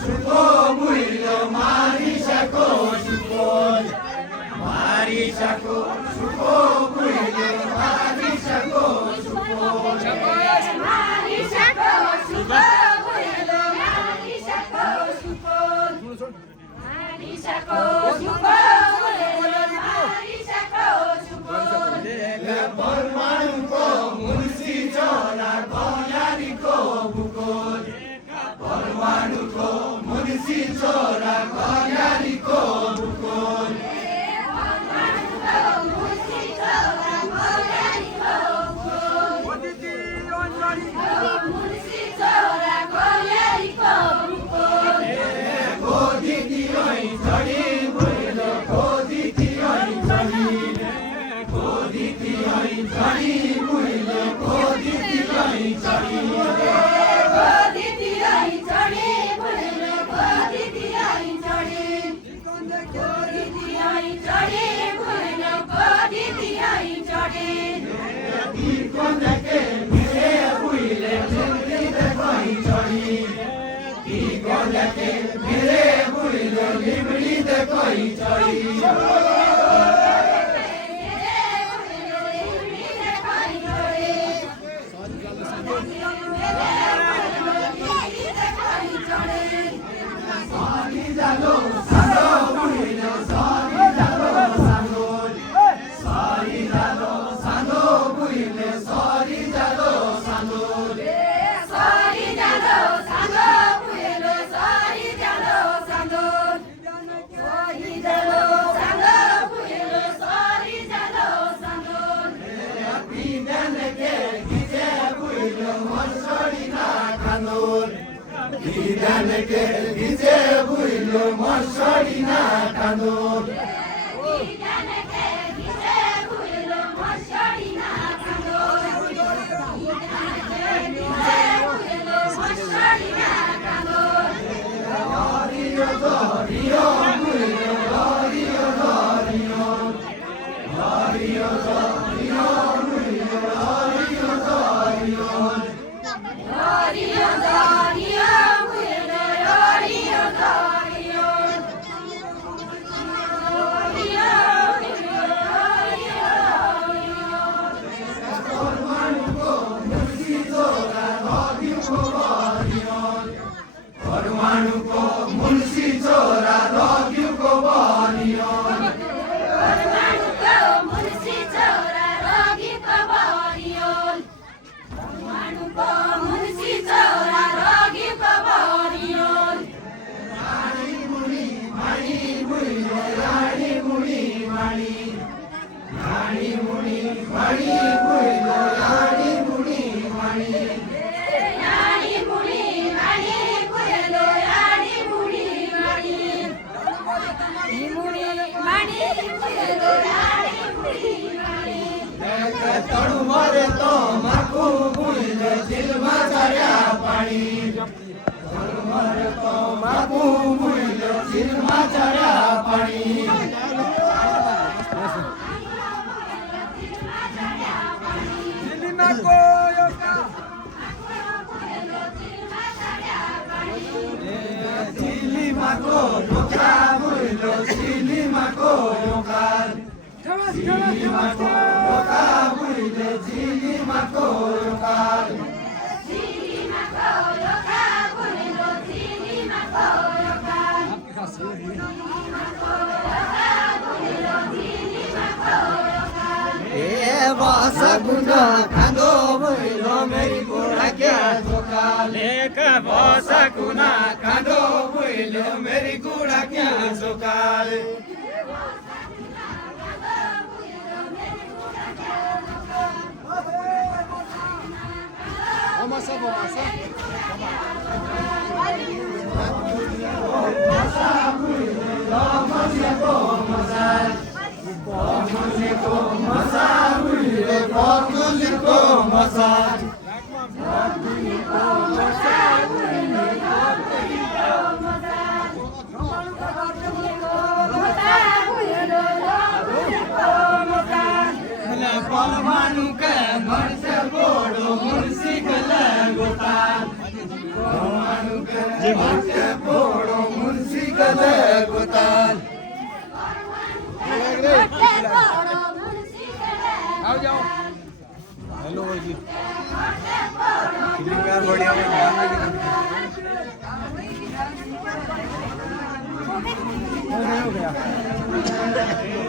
सुको मुइलो मानिसको सुको मानिसको सुको मुइलो मानिसको सुको मानिसको सुको मुइलो मानिसको सुको मानिसको सुको मुइलो मानिसको सुको परमाणुको मुन्सी छोरा कल्याणीको भूगोल परमाणुको मुन्सी छोरा कल्याणीको भूगोल के भिजे बुइलो मसरी ना खानु के भिजे बुइलो मसरी ना खानु बुइलो मसरी ना खानु हरियो हरियो बुइलो हरियो हरियो हरियो हरियो बुइलो हरियो हरियो हरियो हरियो परमाणुको मुन्सी छोरा रग्युको बनियो परमाणुको मुन्सी छोरा रग्युको बनियो परमाणुको मुन्सी छोरा रग्युको बनियो रानी मुनि माणी मुइलो रानी मुनि माणी रानी मुनि माणी मुइलो रानी मुनि माणी तडु मरे तो माकु मुइलो दिलमा झर्या पानी तडु मरे तो माकु मुइलो दिलमा झर्या पानी दिलमाको योका दिलमाको योका मुइलो दिलमाको योका दिलमाको योका मुइलो दिलमाको योका बसकुना खाँदो भइलो मेरी गोडा क्या जोकाल एक बसकुना खाँदो भइलो मेरी गोडा क्या जोकाल Masa masa परमाणु के मर्से बोडो मुर्सी के गोपाल परमाणु के ભક્તે પોળો મુનસી ગલે ગોતાલ आओ जाओ हेलो भाई जी हो गया